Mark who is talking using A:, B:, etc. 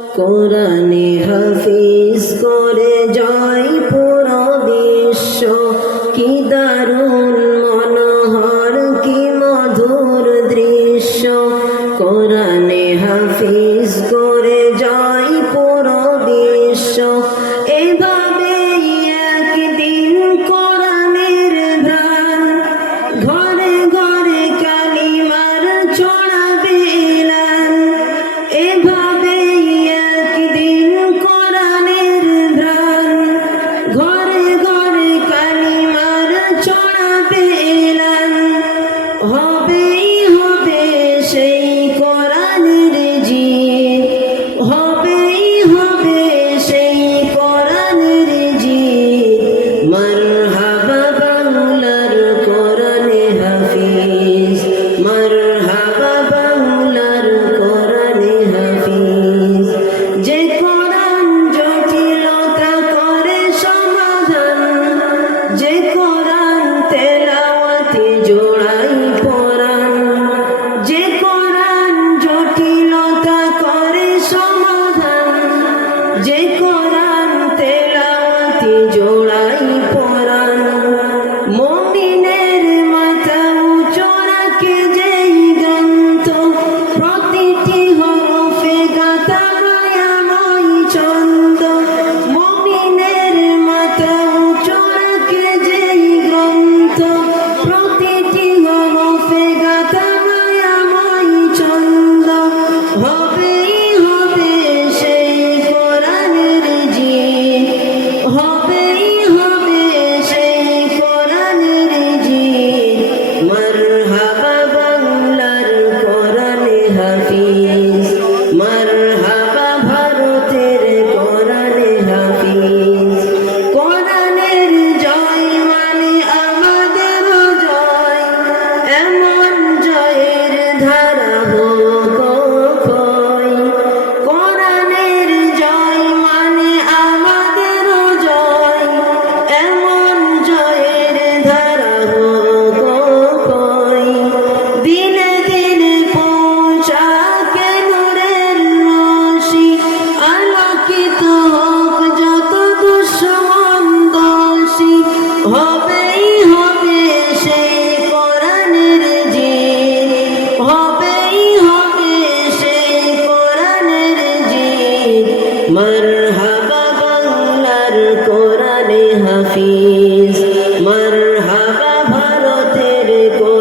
A: কোরআনে হাফিজ করে জয় পুরো বিশ্ব কি দারুণ sola মারহাবা বাংলার কোরআনে হাফিজ। মারহাবা ভারতের কোরআন